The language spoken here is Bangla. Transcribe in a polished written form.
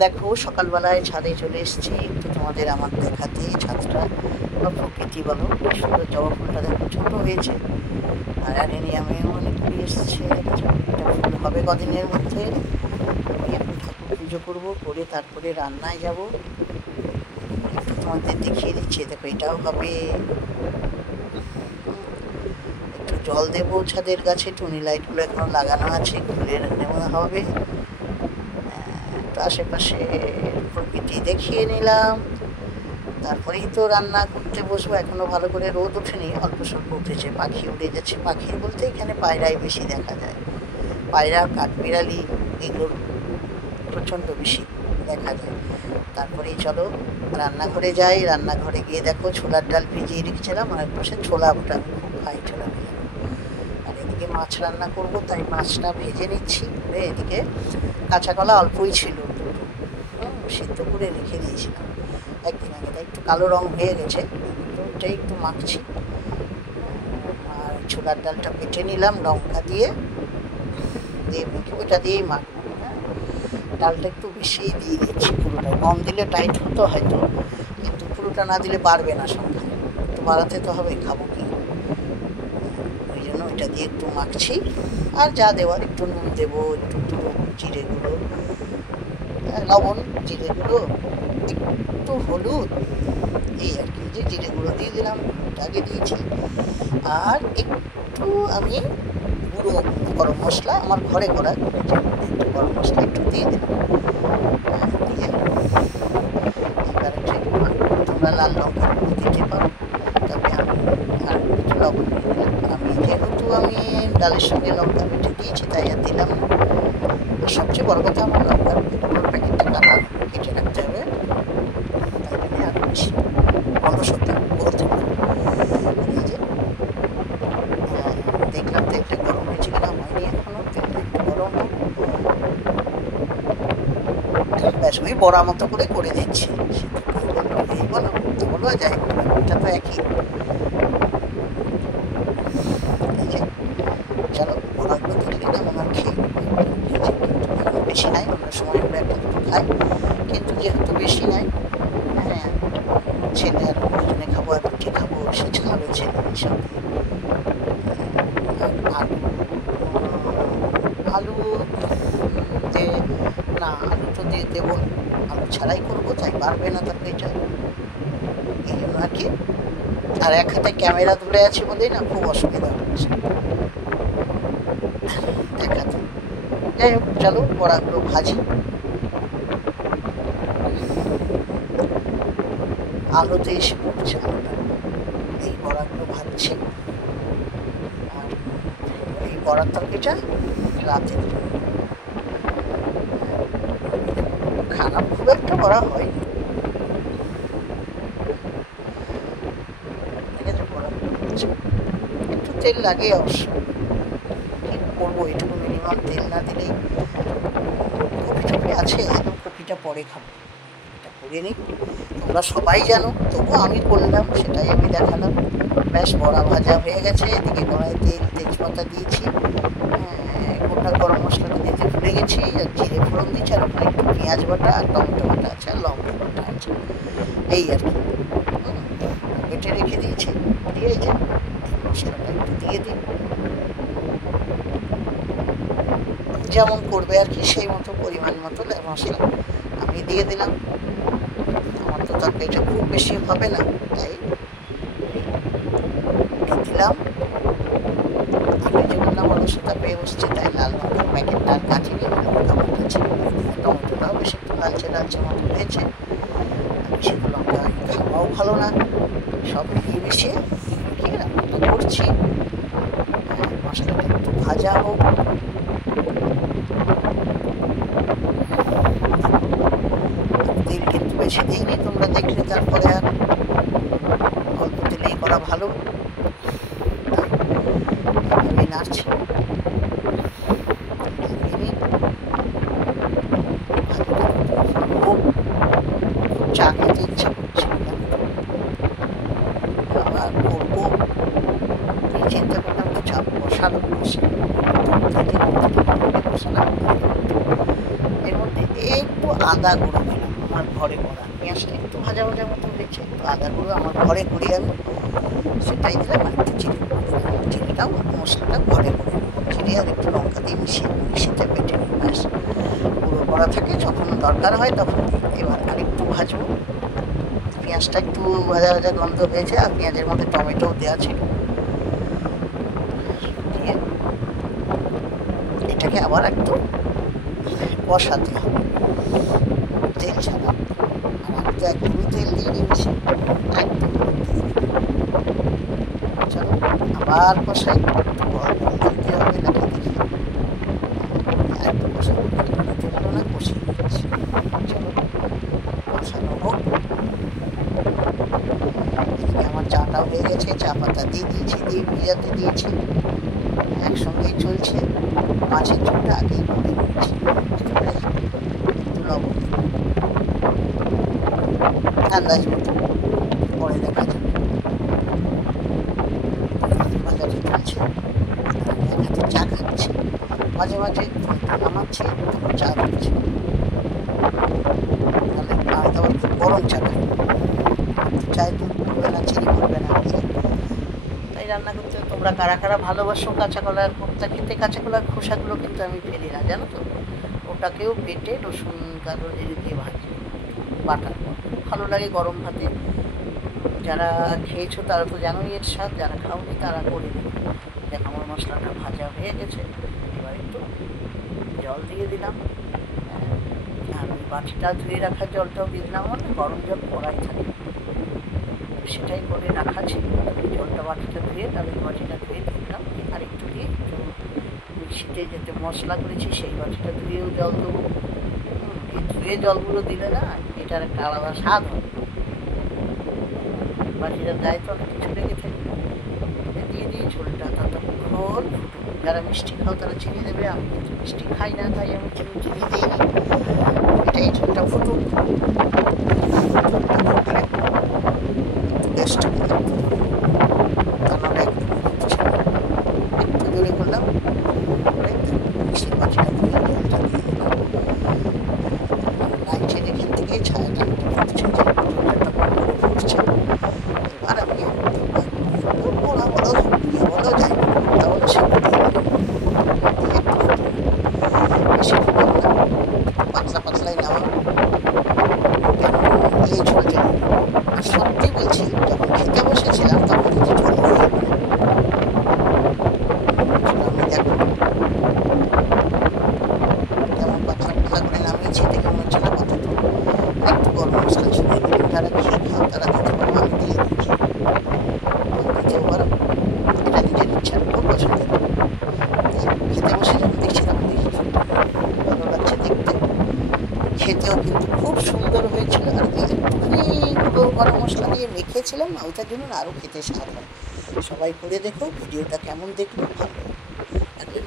দেখো সকালবেলায় ছাদে চলে এসেছি একটু তোমাদের আমার দেখাতে ছাদটা বা প্রকৃতি বলো কি সুন্দর জবা ফুলটা দেখো ছোট হয়েছে। আর অ্যাডেনিয়ামেও অনেক কুড়ি এসছে, দেখেছো এটা ফুল হবে কদিনের মধ্যে। আমি এখন ঠাকুর পুজো করবো, করে তারপরে রান্নায় যাব। একটু তোমাদের দেখিয়ে দিচ্ছি, দেখো এটাও হবে। একটু জল দেবো ছাদের গাছে, টুনি লাইটগুলো এখনো লাগানো আছে, খুলে নেওয়া হবে। একটু আশেপাশে প্রকৃতি দেখিয়ে নিলাম, তারপরেই তো রান্না করতে বসবো। এখনো ভালো করে রোদ ওঠেনি, অল্প স্বল্প উঠেছে, পাখি উড়ে যাচ্ছে। পাখি বলতে এখানে পায়রাই বেশি দেখা যায়, পায়রা কাঠবিড়ালি এগুলোর প্রচণ্ড বেশি দেখা যায়। তারপরেই চলো রান্নাঘরে যাই। রান্নাঘরে গিয়ে দেখো ছোলার ডাল ভিজিয়ে রেখেছিলাম, আর পাশে ছোলা ওটা আমি খুব খাই ছোলা ভেজে। আর এদিকে মাছ রান্না করব, তাই মাছটা ভেজে নিচ্ছি। এদিকে কাঁচা কলা অল্পই ছিল, দুটো সিদ্ধ করে রেখে দিয়েছিলাম একদিন আগে, তাই একটু কালো রং হয়ে গেছে, তো ওটাই একটু মাখছি। আর ছোলার ডালটা বেটে নিলাম লঙ্কা দিয়ে, মেখে ওটা দিয়েই মাখবো। ডালটা একটু বেশিই দিয়ে দিচ্ছি, পুরোটা কম দিলে টাইট হতো হয়তো, কিন্তু পুরোটা না দিলে বাড়বে না সন্ধ্যায়, একটু বাড়াতে তো হবে, খাবো কি। ওই জন্য ওইটা দিয়ে একটু মাখছি। আর যা দেওয়ার একটু নুন দেবো, একটু জিরে গুঁড়ো, লবণ, জিরে গুঁড়ো, একটু হলুদ, এই আর কি। যে জিরে গুঁড়ো দিয়ে দিলাম, হলুদটা আগে দিয়েছি। আর একটু আমি গুঁড়ো গরম মশলা আমার ঘরে করা, একটু গরম মশলা একটু দিয়ে দিলাম। দিয়ে এবার তোমরা লাল লঙ্কা গুঁড়ো দিতে পারো, তবে আমি আর একটু লবণ দিয়ে দিলাম। আমি যেহেতু আমি ডালের সঙ্গে লঙ্কা বেটে দিয়েছি তাই আর দিলাম না। আর সবচেয়ে বড় কথা, আমার লঙ্কার গুঁড়োর প্যাকেটটা কাটা, কেটে রাখতে হবে, তাই জন্য আরও বেশি অলসতা বলতে পারি। এই যে দেখলাম তেলটা গরম হয়েছে কিনা, হয়নি এখনো, তেলটা একটু গরম হোক। ব্যাস ওই বড়া মতো করে করে দিচ্ছি। এই বলো তো বলো যায়, এটা তো একই। এই যে চলো বড়াগুলো দেখলে না মনে হয় খেয়ে বেশি নাই, আমরা সময় হলে একটা দুটো খাই, কিন্তু যেহেতু বেশি নাই, হ্যাঁ ছেলে আর দুজনে খাবো, আর রুটি খাবো, সে খাবে ছেলে এইসব। আলু আলু দিয়ে না, আলু তো দিয়ে দেবো, আলু ছাড়াই করবো, তাই পারবে না তরকারিটা, এই জন্য আর কি। আর এক হাতে ক্যামেরা ধরে আছে বলেই না খুব অসুবিধা হচ্ছে দেখাতে। যাই হোক চলো বড়াগুলো ভাজি। আলোতে এসে পড়ছে আলোটা, এই বড়াগুলো ভাজছি। আর এই বড়ার তরকারিটা রাতের জন্য, খারাপ খুব একটা বড়া হয়। একটু তেল লাগে অবশ্য, কি করবো, এটুকু মিনিমাম তেল না দিলেই। কপি টপি আছে, একদম কপিটা পরে খাবো, এটা করে নিই। তোমরা সবাই জানো, তবু আমি করলাম, সেটাই আমি দেখালাম। ব্যাস বড়া ভাজা হয়ে গেছে। এদিকে কড়াই তেল তেজপাতা দিয়েছি, গোটা গরম মশলাটা দিতে ভুলে গেছি, আর জিরে ফোড়ন দিচ্ছি, আর ওখানে একটু পেঁয়াজ বাটা আর টমেটো বাটা আছে, আর লঙ্কা বাটা আছে, এই আর কি। বেটে রেখে দিয়েছি, দিয়ে যে মশলাটা একটু দিয়ে দিই, যেমন করবে আর কি, সেই মতো পরিমাণ মতো মশলা আমি দিয়ে দিলাম। আমার তো তরকারিটা খুব বেশি হবে না, তাই দিলাম। আমি যে বললাম অলসতা পেয়ে বসছে, তাই লাল লঙ্কার প্যাকেটটা আর কাটিনি, লঙ্কা বাটা ছিল, টমেটোটাও বেশ একটু লালচে লালচে মতো হয়েছে। বেশি তো লঙ্কা খাওয়াও ভালো না, সব মিলিয়ে মিশিয়ে কি রান্নাটা করছি। মশলাটা একটু ভাজা হোক, তেল কিন্তু বেশি দিইনি, তোমরা দেখলে তারপরে আর অল্প তেলেই করা ভালো, তাই নাড়ছি। চা খেতে ইচ্ছা করছে, আবার করবো এই চিন্তা করলাম, তো চা বসালাম, বসালাম। এর মধ্যে একটু আদা গুঁড়ো দিলাম, আমার ঘরে করা। পেঁয়াজটা একটু ভাজা ভাজা মতো হয়েছে, একটু আদা গুঁড়ো আমার ঘরে করি আমি, সেটাই দিলাম। আর একটু জিরে গুঁড়ো দিলাম, জিরেটাও মশলাটা ঘরে করে জিরে আর একটু লঙ্কা দিয়ে মিশিয়ে বেটে নিই। ব্যাস, গুঁড়ো করা থাকে, যখন দরকার হয় তখন দিই। এবার আর একটু ভাজবো, পেঁয়াজটা একটু ভাজা ভাজা গন্ধ হয়েছে, আর পেঁয়াজের মধ্যে টমেটোও দেওয়া ছিল। দিয়ে এটাকে আবার একটু কষাতে হবে, তেল ছাড়া। আর আমি তো একদমই তেল দিয়ে দিয়েছি, একদম। চলো আবার কষাই, একটু দিতে হবে নাকি দেখি, একটু কষাবো, দিতে হলো না, কষিয়ে দিচ্ছি। চলো কষানো হোক। এদিকে আমার চাটাও হয়ে গেছে, চা পাতা দিয়ে দিয়েছি, দিয়ে ভিজাতে দিয়েছি, একসঙ্গেই চলছে। মাছের ঝোলটা আগেই করে নিয়েছি, বুঝতে পেরেছি। একটু লবণ আন্দাজ মতো, পরে দেখা যাবে। বাজারে চলছে, আমি এক হাতে চা খাচ্ছি, মাঝে মাঝে নামাচ্ছি, চা খাচ্ছি। তাহলে আমি তো আবার খুব গরম চা খাই, চায়ে দুধ পড়বে না, চিনি পড়বে না, তাই রান্না করতে। তোমরা কারা কারা ভালোবাসো কাঁচা কলার কোপ্তা খেতে? কাঁচা কলার খোসাগুলো কিন্তু আমি ফেলি না, জানো তো। ওটাকেও বেটে রসুন কালো জিরে দিয়ে ভাজি, বাটার পর ভালো লাগে গরম ভাতে। যারা খেয়েছো তারা তো জানোই এর স্বাদ, যারা খাওনি তারা করে দেবে। দেখো আমার মশলাটা ভাজা হয়ে গেছে, এবার একটু জল দিয়ে দিলাম, আর ওই বাটিটা ধুয়ে রাখার জলটাও দিয়ে দিলাম। আমার গরম জল কড়াই থাকে, সেটাই করে রাখা ছিল। জলটা বাটিটা ধুয়ে, তাহলে বাটিটা ধুয়ে দিলাম, আর একটু দিয়ে একটু মিক্সিতে যেতে মশলা করেছি সেই বাটিটা ধুয়েও জল দেবো। এই ধুয়ে জলগুলো দিলে না এটার একটা আলাদা স্বাদ হয়। বাটিটার গায়ে তো অনেক কিছু লেগে থাকে, দিয়ে দিয়ে ঝোলটা ততক্ষণ ফুটুক। যারা মিষ্টি খাও তারা চিনি দেবে, আমি কিন্তু মিষ্টি খাই না, তাই আমি চিনি দিইনি। এটাই ঝোলটা ফুটুক। গ্যাসটা একটু জোরে করলাম, মিক্সির বাটিটা ধুয়ে জলটা দিয়ে দিলাম। লাইটের এখান থেকে ছায়াটা ফুটছে, ফুটছে। এবার আমি ওরা বলো ইয়ে বলো যাই তাহলে সেটা দিয়ে বেশি পাতলা পাতলাই নামা এই ঝোলটা। আর সত্যি বলছি, যখন খেতে বসেছিলাম তখন কিন্তু ঝোল হয়ে যাবে। আমি দেখো কেমন পাতলা পাতলা করে নামিয়েছি, দেখে মনে হচ্ছে না কত ঝোল। একটু গরম মশলা ছড়িয়ে দিলাম, যারা খেয়ে খাও তারা দিতে পারো, আমি দিয়ে দিচ্ছি। দিতেও পারো, এটা নিজের ইচ্ছা, খুব পছন্দের। খেতে বসে যখন দেখছিলাম দেখি ভালো লাগছে দেখতে, খেতেও কিন্তু খুব সুন্দর হয়েছিল। আর একটুখানি গরম মশলা দিয়ে মেখেছিলাম না, ওইটার জন্য আরও খেতে স্বাদ হয়। সবাই করে দেখো, ভিডিওটা কেমন দেখলো ভালো লাগলে